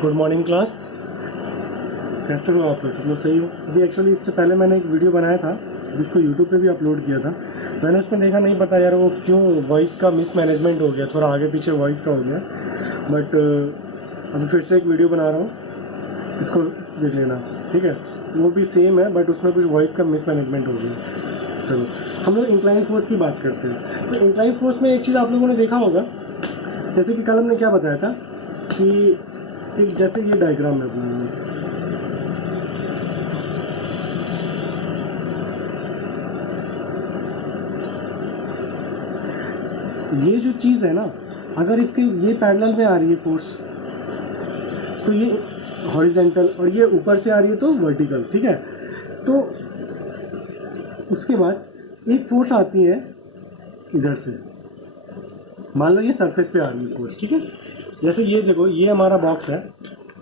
Good morning class. कैसे हो आप? सब लोग सही हो? अभी एक्चुअली इससे पहले मैंने एक वीडियो बनाया था जिसको यूट्यूब पे भी अपलोड किया था। मैंने उसमें देखा, नहीं पता यार वो क्यों वॉइस का मिसमैनेजमेंट हो गया, थोड़ा आगे पीछे वॉइस का हो गया। बट अभी फिर से एक वीडियो बना रहा हूँ, इसको देख लेना, ठीक है? वो भी सेम है बट उसमें कुछ वॉइस का मिसमैनेजमेंट हो गया। चलो हम लोग इंक्लाइन फोर्स की बात करते हैं। तो इंक्लाइन फोर्स में एक चीज़ आप लोगों ने देखा होगा, जैसे कि कल हमने क्या बताया था कि एक जैसे ये डायग्राम है अपना, ये जो चीज़ है ना, अगर इसके ये पैरेलल में आ रही है फोर्स तो ये हॉरिजेंटल, और ये ऊपर से आ रही है तो वर्टिकल, ठीक है? तो उसके बाद एक फोर्स आती है इधर से, मान लो ये सरफेस पे आ रही है फोर्स, ठीक है? जैसे ये देखो, ये हमारा बॉक्स है,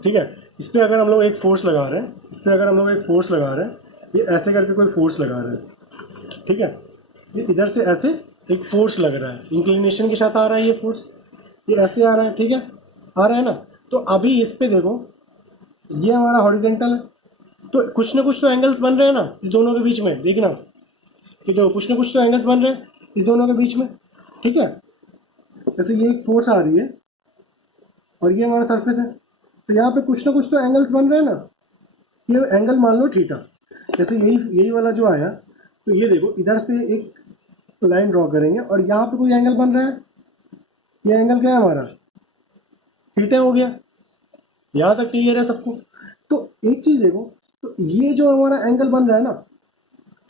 ठीक है? इस पर अगर हम लोग एक फोर्स लगा रहे हैं, इस पर अगर हम लोग एक फोर्स लगा रहे हैं, ये ऐसे करके कोई फोर्स लगा रहे हैं, ठीक है? ये इधर से ऐसे एक फोर्स लग रहा है, इंक्लिनेशन के साथ आ रहा है ये फोर्स, ये ऐसे आ रहा है, ठीक है? आ रहा है ना? तो अभी इस पे देखो, ये हमारा हॉरिजेंटल है, तो कुछ ना कुछ तो एंगल्स बन रहे हैं ना इस दोनों के बीच में, देखना कि जो कुछ ना कुछ तो एंगल्स बन रहे हैं इस दोनों के बीच में, ठीक है? जैसे ये एक फोर्स आ रही है और ये हमारा सरफेस है, तो यहाँ पे कुछ ना कुछ तो एंगल्स बन रहे हैं ना। ये एंगल मान लो थीटा, जैसे यही वाला जो आया, तो ये देखो इधर पे एक लाइन ड्रॉ करेंगे और यहाँ पे कोई एंगल बन रहा है, ये एंगल क्या है हमारा? थीटा हो गया। यहाँ तक क्लियर है सबको? तो एक चीज़ देखो, तो ये जो हमारा एंगल बन रहा है ना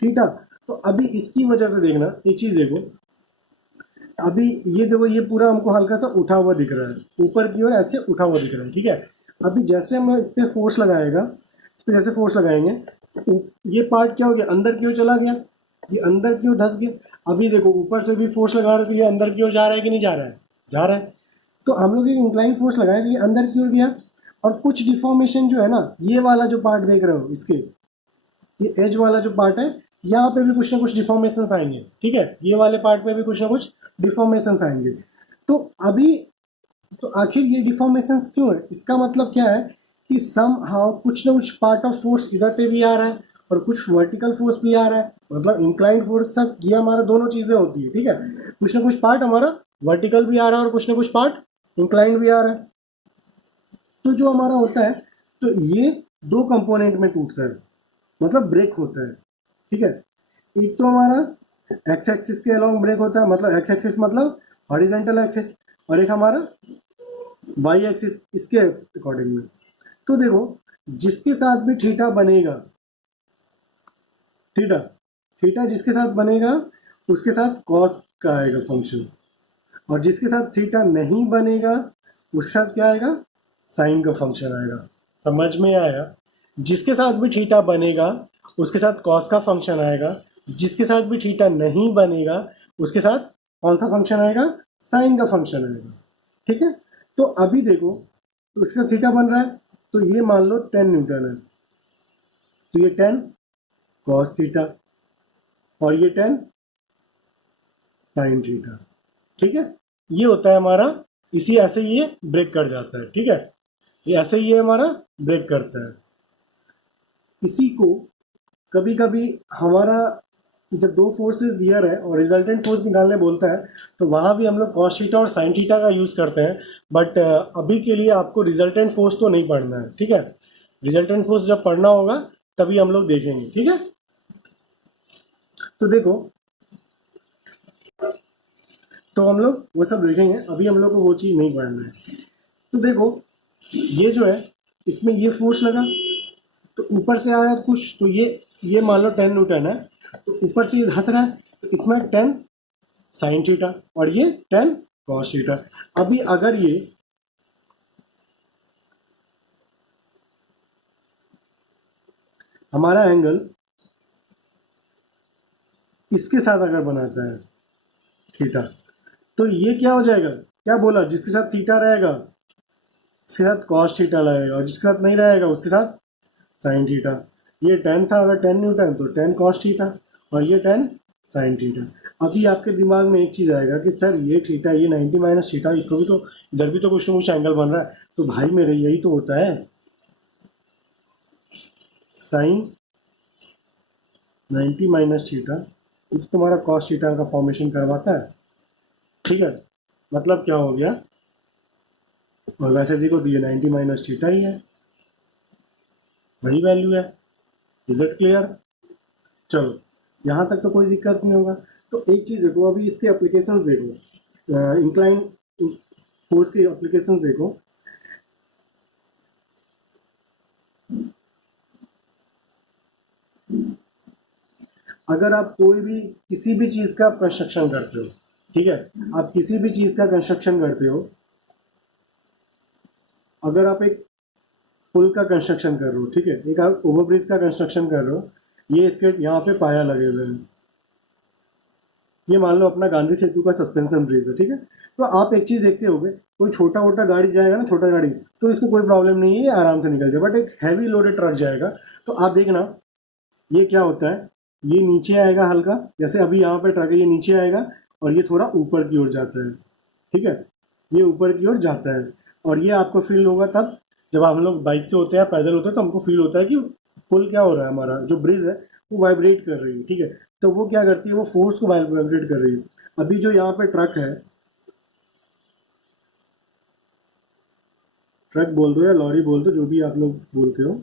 थीटा, तो अभी इसकी वजह से देखना, एक चीज़ देखो, अभी ये देखो, ये पूरा हमको हल्का सा उठा हुआ दिख रहा है, ऊपर की ओर ऐसे उठा हुआ दिख रहा है, ठीक है? अभी जैसे हम इस पर फोर्स लगाएगा, इस पर जैसे फोर्स लगाएंगे, ये पार्ट क्या हो गया, अंदर की ओर चला गया, ये अंदर की ओर धंस गया। अभी देखो ऊपर से भी फोर्स लगा रहे तो ये अंदर की ओर जा रहा है कि नहीं जा रहा है? जा रहा है। तो हम लोग एक इंक्लाइन फोर्स लगाए तो ये अंदर की ओर गया, और कुछ डिफॉर्मेशन जो है ना, ये वाला जो पार्ट देख रहे हो इसके, ये एज वाला जो पार्ट है, यहाँ पे भी कुछ ना कुछ डिफॉर्मेशन आएंगे, ठीक है? ये वाले पार्ट में भी कुछ ना कुछ डिफॉर्मेशन आएंगे। तो अभी, तो आखिर ये डिफॉर्मेशन क्यों है? इसका मतलब क्या है कि सम हाउ कुछ ना कुछ पार्ट ऑफ फोर्स इधर पे भी आ रहा है और कुछ वर्टिकल फोर्स भी आ रहा है, मतलब इंक्लाइंड फोर्स तक ये हमारा दोनों चीज़ें होती है, ठीक है? कुछ ना कुछ पार्ट हमारा वर्टिकल भी आ रहा है और कुछ ना कुछ पार्ट इंक्लाइंड भी आ रहा है। तो जो हमारा होता है, तो ये दो कंपोनेंट में टूटता है, मतलब ब्रेक होता है, ठीक है? एक तो हमारा एक्स एक्सिस के अलोंग ब्रेक होता है, मतलब एक्स एक्सिस मतलब हॉरिजेंटल एक्सिस, और एक हमारा वाई एक्सिस इसके अकॉर्डिंग में। तो देखो, जिसके साथ भी थीटा बनेगा, थीटा थीटा जिसके साथ बनेगा उसके साथ कॉस का आएगा फंक्शन, और जिसके साथ थीटा नहीं बनेगा उसके साथ क्या आएगा? साइन का फंक्शन आएगा। समझ में आया? जिसके साथ भी थीटा बनेगा उसके साथ कॉस का फंक्शन आएगा, जिसके साथ भी थीटा नहीं बनेगा उसके साथ कौन सा फंक्शन आएगा? साइन का फंक्शन आएगा, ठीक है? तो अभी देखो, तो इसका थीटा बन रहा है, तो ये मान लो 10 न्यूटन है, तो ये 10 कॉस थीटा और ये 10 साइन थीटा, ठीक है? ये होता है हमारा, इसी ऐसे ये ब्रेक कर जाता है, ठीक है? ये ऐसे ही ये हमारा ब्रेक करता है। इसी को कभी कभी हमारा, जब दो फोर्सेस दिया रहे और रिजल्टेंट फोर्स निकालने बोलता है, तो वहाँ भी हम लोग कॉस थीटा और साइन थीटा का यूज़ करते हैं। बट अभी के लिए आपको रिजल्टेंट फोर्स तो नहीं पढ़ना है, ठीक है? रिजल्टेंट फोर्स जब पढ़ना होगा तभी हम लोग देखेंगे, ठीक है? तो देखो, तो हम लोग वो सब देखेंगे, अभी हम लोग को वो चीज़ नहीं पढ़ना है। तो देखो, ये जो है, इसमें ये फोर्स लगा तो ऊपर से आया कुछ, तो ये मान लो 10 न्यूटन है, तो ऊपर से ये धंस रहा है, तो इसमें 10 साइन थीटा और ये 10 कॉस थीटा। अभी अगर ये हमारा एंगल इसके साथ अगर बनाता है थीटा, तो ये क्या हो जाएगा? क्या बोला? जिसके साथ थीटा रहेगा उसके साथ कॉस थीटा लगेगा, और जिसके साथ नहीं रहेगा उसके साथ साइन थीटा। ये 10 था, अगर 10 न्यूटन तो 10 कॉस थीटा और ये 10 साइन थीटा। अभी आपके दिमाग में एक चीज़ आएगा कि सर ये थीटा, ये 90 माइनस थीटा, इसको भी तो इधर भी तो कुछ ना कुछ एंगल बन रहा है, तो भाई मेरे यही तो होता है साइन 90 माइनस थीटा, ये तो तुम्हारा कॉस थीटा का फॉर्मेशन करवाता है। ठीक है, मतलब क्या हो गया, और वैसे देखो तो ये 90 माइनस थीटा ही है, वही वैल्यू है। Is it clear? चलो, यहाँ तक तो कोई दिक्कत नहीं होगा। तो एक चीज़ देखो, अभी इसके एप्लीकेशंस देखो, इंक्लाइन फोर्स के एप्लीकेशंस देखो। अगर आप कोई भी किसी भी चीज़ का कंस्ट्रक्शन करते हो, ठीक है, आप किसी भी चीज़ का कंस्ट्रक्शन करते हो, अगर आप एक पुल का कंस्ट्रक्शन कर रहे हो, ठीक है, एक आप ओवरब्रिज का कंस्ट्रक्शन कर रहे हो, ये इसके यहाँ पे पाया लगे हुए हैं, ये मान लो अपना गांधी सेतु का सस्पेंशन ब्रिज है, ठीक है। तो आप एक चीज़ देखते होगे, कोई छोटा मोटा गाड़ी जाएगा ना, छोटा गाड़ी, तो इसको कोई प्रॉब्लम नहीं है, ये आराम से निकल जाए, बट एक हैवी लोडेड ट्रक जाएगा, तो आप देखना ये क्या होता है, ये नीचे आएगा हल्का, जैसे अभी यहाँ पे ट्रक है, ये नीचे आएगा और ये थोड़ा ऊपर की ओर जाता है, ठीक है, ये ऊपर की ओर जाता है। और ये आपको फील होगा तब जब हम लोग बाइक से होते हैं, पैदल होते हैं, तो हमको फील होता है कि पुल क्या हो रहा है, हमारा जो ब्रिज है वो वाइब्रेट कर रही है, ठीक है। तो वो क्या करती है, वो फोर्स को वाइब्रेट कर रही है। अभी जो यहाँ पे ट्रक है, ट्रक बोल दो या लॉरी बोल दो, जो भी आप लोग बोलते हो,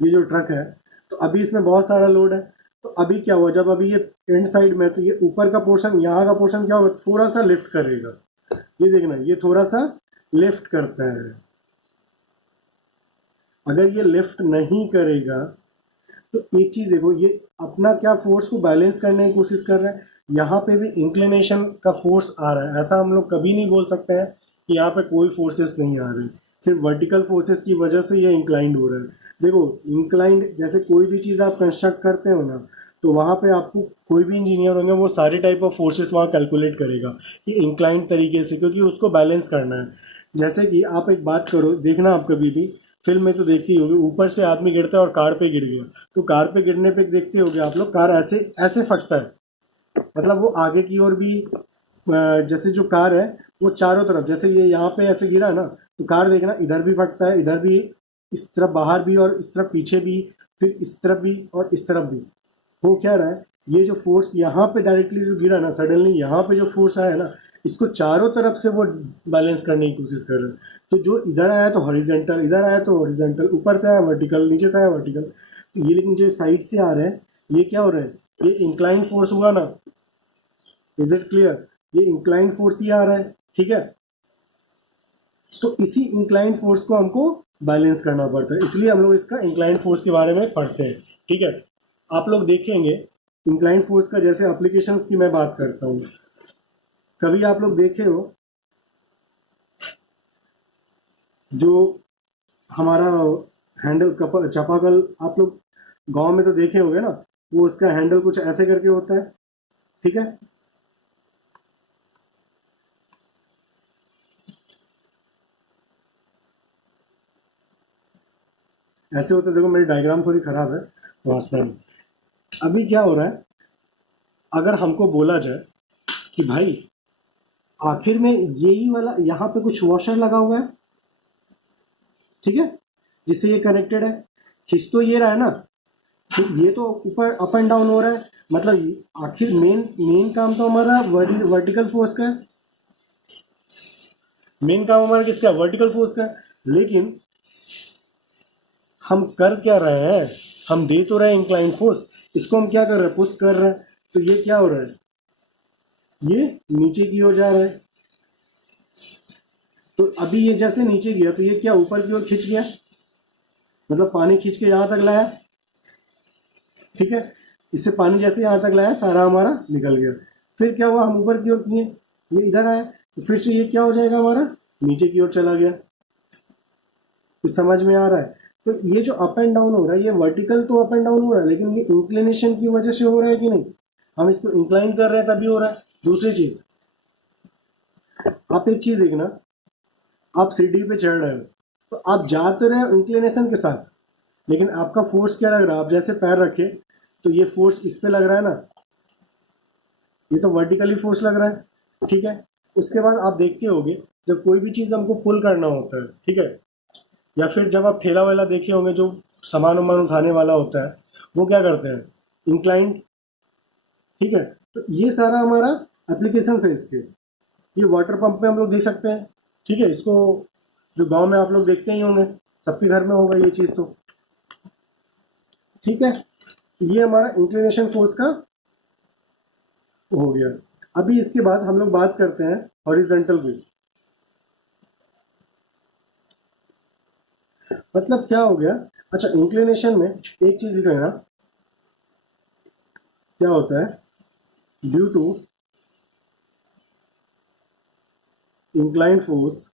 ये जो ट्रक है, तो अभी इसमें बहुत सारा लोड है। तो अभी क्या हुआ, जब अभी ये एंड साइड में, तो ये ऊपर का पोर्शन, यहाँ का पोर्शन क्या होगा, थोड़ा सा लिफ्ट करेगा, ये देखना, ये थोड़ा सा लिफ्ट करता है। अगर ये लिफ्ट नहीं करेगा, तो एक चीज़ देखो, ये अपना क्या फोर्स को बैलेंस करने की कोशिश कर रहा है, यहाँ पे भी इंक्लिनेशन का फोर्स आ रहा है। ऐसा हम लोग कभी नहीं बोल सकते हैं कि यहाँ पे कोई फोर्सेस नहीं आ रहे, सिर्फ वर्टिकल फोर्सेस की वजह से ये इंक्लाइंड हो रहा है। देखो, इंक्लाइंड जैसे कोई भी चीज़ आप कंस्ट्रक्ट करते हो ना, तो वहाँ पे आपको कोई भी इंजीनियर होंगे, वो सारे टाइप ऑफ फोर्सेस वहाँ कैलकुलेट करेगा कि इंक्लाइंड तरीके से, क्योंकि उसको बैलेंस करना है। जैसे कि आप एक बात करो, देखना आप कभी भी फिल्म में तो देखती होगी, ऊपर से आदमी गिरता है और कार पे गिर गया, तो कार पे गिरने पे देखते होगे आप लोग, कार ऐसे ऐसे फटता है, मतलब वो आगे की ओर भी, जैसे जो कार है वो चारों तरफ, जैसे ये यहाँ पे ऐसे गिरा ना, तो कार देखना इधर भी फटता है, इधर भी, इस तरफ बाहर भी, और इस तरफ पीछे भी, फिर इस तरफ भी और इस तरफ भी। हो क्या रहा है, ये जो फोर्स यहाँ पे डायरेक्टली जो गिरा ना, सडनली यहाँ पे जो फोर्स आया ना, इसको चारों तरफ से वो बैलेंस करने की कोशिश कर रहे हैं। तो जो इधर आया तो हॉरिजेंटल, इधर आया तो हॉरिजेंटल, ऊपर से आया वर्टिकल, नीचे से आया वर्टिकल, तो ये लेकिन जो साइड से आ रहे हैं, ये क्या हो रहा है, ये इंक्लाइन फोर्स हुआ ना। Is it clear? ये इंक्लाइन फोर्स ही आ रहा है, ठीक है। तो इसी इंक्लाइन फोर्स को हमको बैलेंस करना पड़ता है, इसलिए हम लोग इसका इंक्लाइन फोर्स के बारे में पढ़ते हैं, ठीक है। आप लोग देखेंगे इंक्लाइन फोर्स का, जैसे एप्लीकेशंस की मैं बात करता हूँ, कभी आप लोग देखे हो जो हमारा हैंडल चापाकल, आप लोग गांव में तो देखे होंगे ना, वो उसका हैंडल कुछ ऐसे करके होता है, ठीक है। ऐसे होता है, देखो मेरी डायग्राम थोड़ी खराब है तो हंसना नहीं। अभी क्या हो रहा है, अगर हमको बोला जाए कि भाई आखिर में यही वाला यहाँ पे कुछ वॉशर लगा हुआ है, ठीक है, जिससे ये कनेक्टेड है, खिंच तो ये रहा है ना, तो ये तो ऊपर अप एंड डाउन हो रहा है, मतलब आखिर मेन मेन काम तो हमारा वर्टिकल फोर्स का है, मेन काम हमारा किसका, वर्टिकल फोर्स का है। लेकिन हम कर क्या रहे हैं, हम दे तो रहे हैं इंक्लाइन फोर्स, इसको हम क्या कर रहे हैं, पुश कर रहे हैं, तो ये क्या हो रहा है, ये नीचे की ओर जा रहा है। तो अभी ये जैसे नीचे गया, तो ये क्या ऊपर की ओर खिंच गया, मतलब पानी खींच के यहाँ तक लाया, ठीक है। इससे पानी जैसे यहाँ तक लाया, सारा हमारा निकल गया। फिर क्या हुआ, हम ऊपर की ओर किए, ये इधर आया, तो फिर से ये क्या हो जाएगा, हमारा नीचे की ओर चला गया। कुछ समझ में आ रहा है? तो ये जो अप एंड डाउन हो रहा है, ये वर्टिकल तो अप एंड डाउन हो रहा है, लेकिन ये इंक्लिनेशन की वजह से हो रहा है कि नहीं, हम इसको इंक्लाइन कर रहे हैं तभी हो रहा है। दूसरी चीज, आप एक चीज देखना, आप सीढ़ी पे चढ़ रहे हो तो आप जा तो रहे हो इंक्लिनेशन के साथ, लेकिन आपका फोर्स क्या लग रहा है, आप जैसे पैर रखे तो ये फोर्स इस पे लग रहा है ना, ये तो वर्टिकली फोर्स लग रहा है, ठीक है। उसके बाद आप देखते होगे जब कोई भी चीज़ हमको पुल करना होता है, ठीक है, या फिर जब आप ठेला वेला देखे होंगे जो सामान वामान उठाने वाला होता है, वो क्या करते हैं, इंक्लाइंड, ठीक है। तो ये सारा हमारा एप्लीकेशन है इसके। ये वाटर पंप में हम लोग देख सकते हैं, ठीक है, इसको जो गांव में आप लोग देखते ही होंगे, सबके घर में होगा ये चीज़ तो, ठीक है। ये हमारा इंक्लिनेशन फोर्स का हो गया। अभी इसके बाद हम लोग बात करते हैं हॉरिजेंटल की। मतलब क्या हो गया, अच्छा इंक्लिनेशन में एक चीज लिख लेना, क्या होता है, due to incline force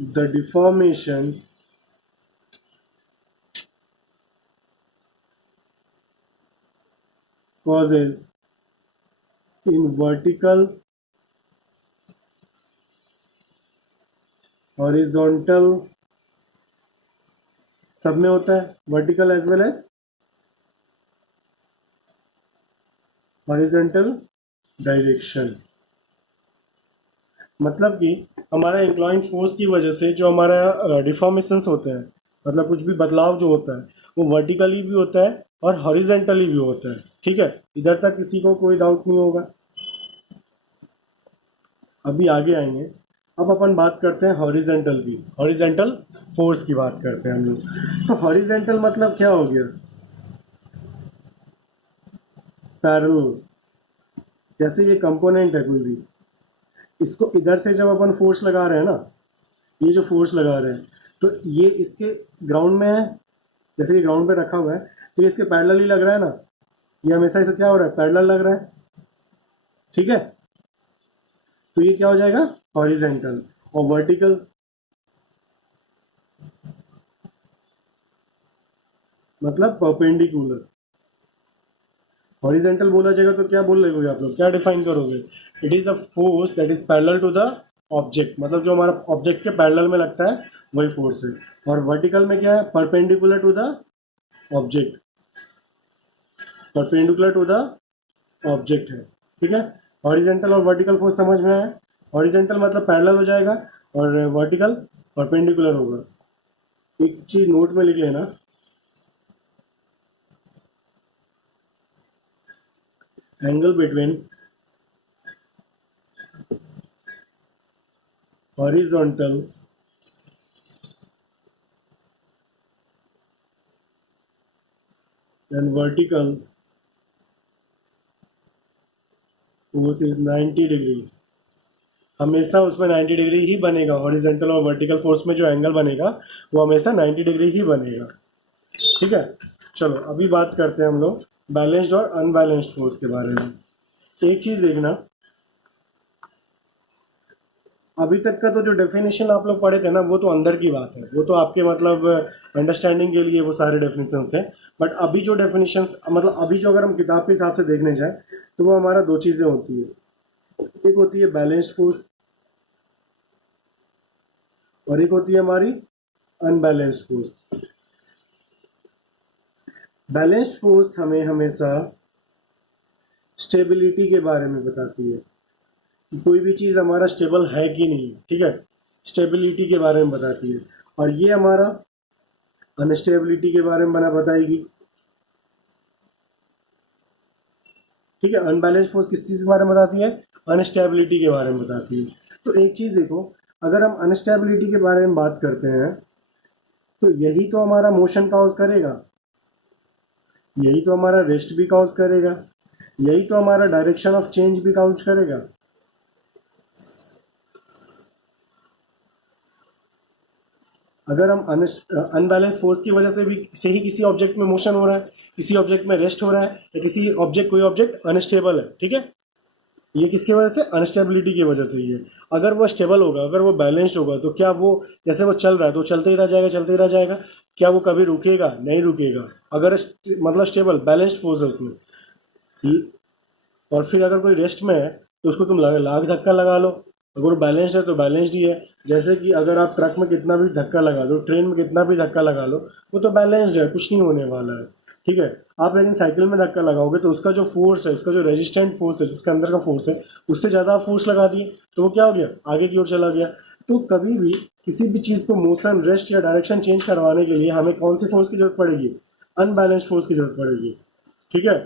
the deformation causes in vertical, horizontal, सब में होता है, vertical as well as horizontal direction. मतलब कि हमारा इंक्लाइन फोर्स की वजह से जो हमारा डिफॉर्मेशंस होते हैं, मतलब कुछ भी बदलाव जो होता है वो वर्टिकली भी होता है और हॉरिजेंटली भी होता है, ठीक है। इधर तक किसी को कोई डाउट नहीं होगा। अभी आगे आएंगे, अब अपन बात करते हैं हॉरिजेंटल की, हॉरिजेंटल फोर्स की बात करते हैं हम लोग। तो हॉरिजेंटल मतलब क्या हो गया, पैरेलल, जैसे ये कंपोनेंट है कोई भी, इसको इधर से जब अपन फोर्स लगा रहे हैं ना, ये जो फोर्स लगा रहे हैं तो ये इसके ग्राउंड में है, जैसे ये ग्राउंड पे रखा हुआ है तो ये इसके पैरेलल ही लग रहा है ना, ये हमेशा इसे क्या हो रहा है, पैरेलल लग रहा है, ठीक है। तो ये क्या हो जाएगा, हॉरिजेंटल। और वर्टिकल मतलब परपेंडिकुलर। हॉरिजेंटल बोला जाएगा तो क्या बोल रहे आप लोग, क्या डिफाइन करोगे, it is a force that is parallel to the object, मतलब जो हमारा ऑब्जेक्ट के पैरेलल में लगता है वही फोर्स है। और वर्टिकल में क्या है, perpendicular to the object, perpendicular to the object है, ठीक है। हॉरिजेंटल और वर्टिकल फोर्स समझ में आया। हॉरिजेंटल मतलब पैरेलल हो जाएगा और वर्टिकल परपेंडिकुलर होगा। एक चीज नोट में लिख लेना, angle between horizontal and vertical force is 90 degree. हमेशा उसमें 90 डिग्री ही बनेगा, हॉरिजेंटल और वर्टिकल फोर्स में जो एंगल बनेगा वो हमेशा 90 डिग्री ही बनेगा, ठीक है। चलो अभी बात करते हैं हम लोग बैलेंस्ड और अनबैलेंस्ड फोर्स के बारे में। एक चीज़ देखना, अभी तक का तो जो डेफिनेशन आप लोग पढ़े थे ना वो तो अंदर की बात है, वो तो आपके मतलब अंडरस्टैंडिंग के लिए वो सारे डेफिनेशन थे। बट अभी जो डेफिनेशन, मतलब अभी जो अगर हम किताब के हिसाब से देखने जाए तो वो हमारा दो चीज़ें होती है, एक होती है बैलेंस्ड फोर्स और एक होती है हमारी अनबैलेंस्ड फोर्स। बैलेंस्ड फोर्स हमें हमेशा स्टेबिलिटी के बारे में बताती है कि कोई भी चीज़ हमारा स्टेबल है कि नहीं, ठीक है, स्टेबिलिटी के बारे में बताती है। और ये हमारा अनस्टेबिलिटी के बारे में बना बताएगी, ठीक है। अनबैलेंस्ड फोर्स किस चीज़ के बारे में बताती है, अनस्टेबिलिटी के बारे में बताती है। तो एक चीज़ देखो, अगर हम अनस्टेबिलिटी के बारे में बात करते हैं तो यही तो हमारा मोशन काउज करेगा, यही तो हमारा रेस्ट भी काउज करेगा, यही तो हमारा डायरेक्शन ऑफ चेंज भी काउज करेगा। अगर हम अनबैलेंस फोर्स की वजह से ही किसी ऑब्जेक्ट में मोशन हो रहा है, किसी ऑब्जेक्ट में रेस्ट हो रहा है, या किसी ऑब्जेक्ट कोई ऑब्जेक्ट अनस्टेबल है, ठीक है, ये किसकी वजह से, अनस्टेबिलिटी की वजह से ही है। अगर वो स्टेबल होगा, अगर वो बैलेंस्ड होगा तो क्या वो, जैसे वो चल रहा है तो चलते ही रह जाएगा, चलते ही रह जाएगा, क्या वो कभी रुकेगा, नहीं रुकेगा। अगर मतलब स्टेबल बैलेंस्ड फोर्स है उसमें, और फिर अगर कोई रेस्ट में है तो उसको तुम लाख धक्का लगा लो, अगर वो बैलेंस्ड है तो बैलेंस्ड ही है। जैसे कि अगर आप ट्रक में कितना भी धक्का लगा लो, ट्रेन में कितना भी धक्का लगा लो, वो तो बैलेंस्ड है, कुछ नहीं होने वाला है, ठीक है। आप लेकिन साइकिल में धक्का लगाओगे तो उसका जो फोर्स है, उसका जो रेजिस्टेंट फोर्स है, उसके अंदर का फोर्स है, उससे ज़्यादा आप फोर्स लगा दिए तो वो क्या हो गया, आगे की ओर चला गया। तो कभी भी किसी भी चीज़ को मोशन, रेस्ट या डायरेक्शन चेंज करवाने के लिए हमें कौन से फोर्स की जरूरत पड़ेगी, अनबैलेंस्ड फोर्स की जरूरत पड़ेगी, ठीक है।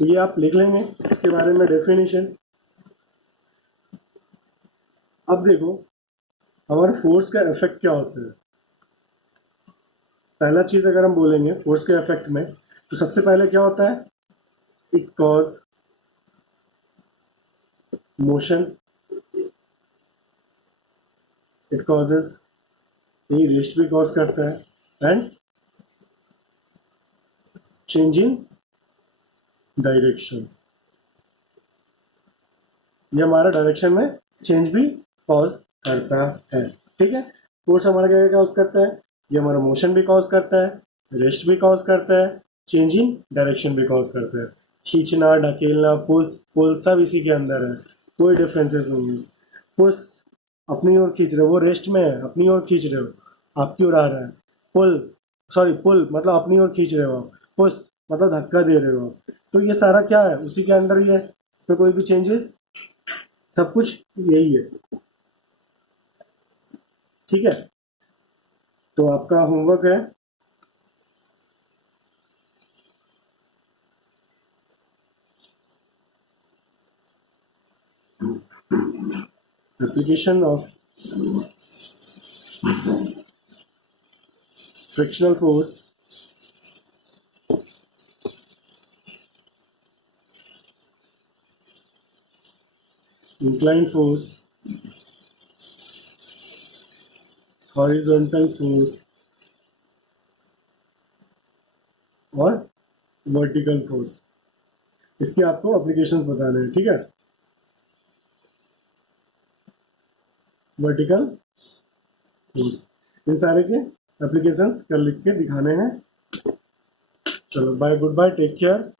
तो ये आप लिख लेंगे इसके बारे में डेफिनेशन। अब देखो हमारे फोर्स का इफेक्ट क्या होता है। पहला चीज अगर हम बोलेंगे फोर्स के इफेक्ट में, तो सबसे पहले क्या होता है, it cause motion, it causes, ये रेस्ट भी कॉज करता है, एंड चेंज इन डायरेक्शन, ये हमारा डायरेक्शन में चेंज भी कॉज करता है, ठीक है। फोर्स हमारा क्या कॉज करता है, ये हमारा मोशन भी कॉज करता है, रेस्ट भी कॉज करता है, चेंज इन डायरेक्शन भी कॉज करता है। खींचना, ढकेलना, पुश पुल सब इसी के अंदर है, कोई डिफरेंसेस नहीं है। पुश अपनी ओर खींच रहे हो, वो रेस्ट में है, अपनी ओर खींच रहे हो, आपकी ओर आ रहा है। पुल, सॉरी पुल मतलब अपनी ओर खींच रहे हो, पुश मतलब धक्का दे रहे हो। तो ये सारा क्या है, उसी के अंदर ही है, इसमें कोई भी चेंजेस, सब कुछ यही है, ठीक है। तो आपका होमवर्क है application of frictional force incline force, horizontal force और वर्टिकल फोर्स, इसके आपको एप्लीकेशंस बताने हैं, ठीक है। वर्टिकल फोर्स, इन सारे के एप्लीकेशंस कल लिख के दिखाने हैं। चलो bye, good bye, take care.